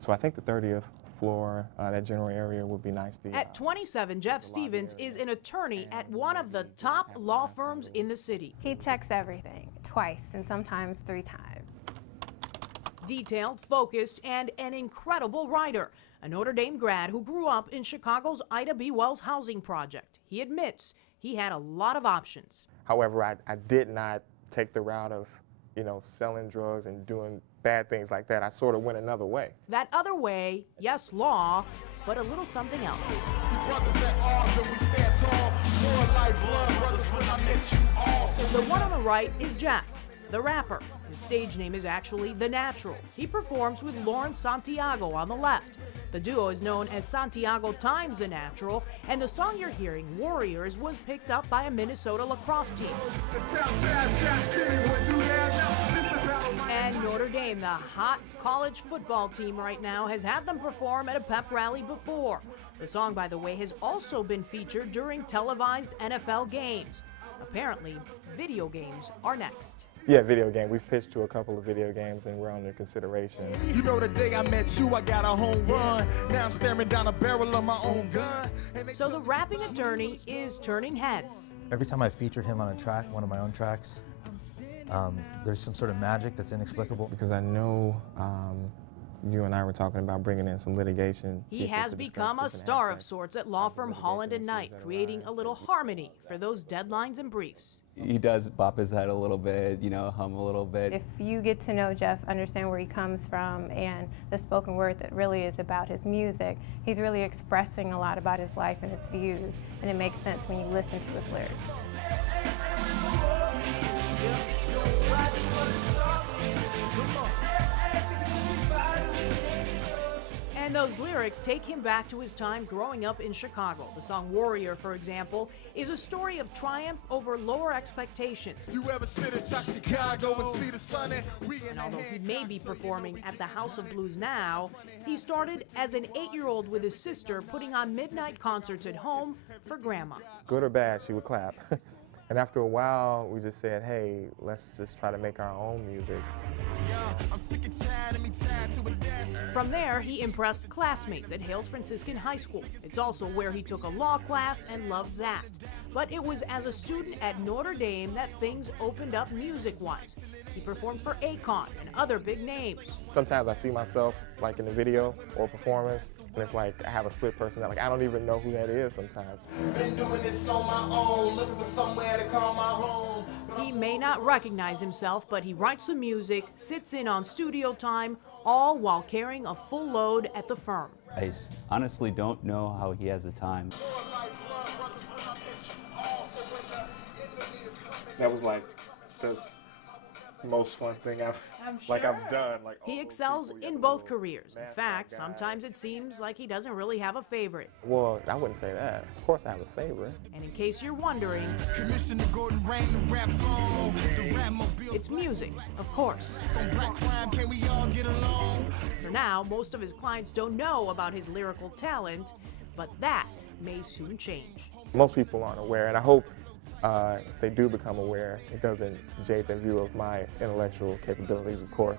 So I think the 30th floor, that general area would be nice. At 27, Jeff Stevens is an attorney at one of the top law firms in the city. He checks everything twice and sometimes 3 times. Detailed, focused, and an incredible writer. A Notre Dame grad who grew up in Chicago's Ida B. Wells housing project. He admits he had a lot of options. However, I did not take the route of, selling drugs and doing bad things like that. I sort of went another way. That other way, yes, law, but a little something else. The one on the right is Jeff, the rapper. His stage name is actually The Natural. He performs with Lauren Santiago on the left. The duo is known as Santiago times The Natural, and the song you're hearing, Warriors, was picked up by a Minnesota lacrosse team. And Notre Dame, the hot college football team right now, has had them perform at a pep rally before. The song, by the way, has also been featured during televised NFL games. Apparently, video games are next. Yeah, video game. We've pitched to a couple of video games and we're under consideration. You know, the day I met you, I got a home run. Now I'm staring down a barrel of my own gun. So the rapping attorney is turning heads. Every time I featured him on a track, one of my own tracks, there's some sort of magic that's inexplicable. Because I know you and I were talking about bringing in some litigation. He has become a star of sorts at law firm Holland & Knight, creating a little harmony for those deadlines and briefs. He does bop his head a little bit, hum a little bit. If you get to know Jeff, understand where he comes from, and the spoken word that really is about his music, he's really expressing a lot about his life and his views, and it makes sense when you listen to his lyrics. And those lyrics take him back to his time growing up in Chicago. The song Warrior, for example, is a story of triumph over lower expectations. You ever sit in Chicago and see the sun? And although he may be performing at the House of Blues now, he started as an 8-year-old with his sister, putting on midnight concerts at home for Grandma. Good or bad, she would clap. And after a while, we just said, hey, let's just try to make our own music. From there, he impressed classmates at Hales Franciscan High School. It's also where he took a law class and loved that. But it was as a student at Notre Dame that things opened up music-wise. He performed for Akon and other big names. Sometimes I see myself like in a video or performance, and it's like I have a split personality. Like I don't even know who that is sometimes. Been doing this on my own, looking for somewhere to call my home. He may not recognize himself, but he writes the music, sits in on studio time, all while carrying a full load at the firm. I honestly don't know how he has the time. That was like the most fun thing I've done. He excels in both careers. In fact, sometimes it seems like he doesn't really have a favorite. Well, I wouldn't say that. Of course I have a favorite. And in case you're wondering, it's music, of course. For now, most of his clients don't know about his lyrical talent, but that may soon change. Most people aren't aware, and I hope if they do become aware, it doesn't jade their view of my intellectual capabilities, of course.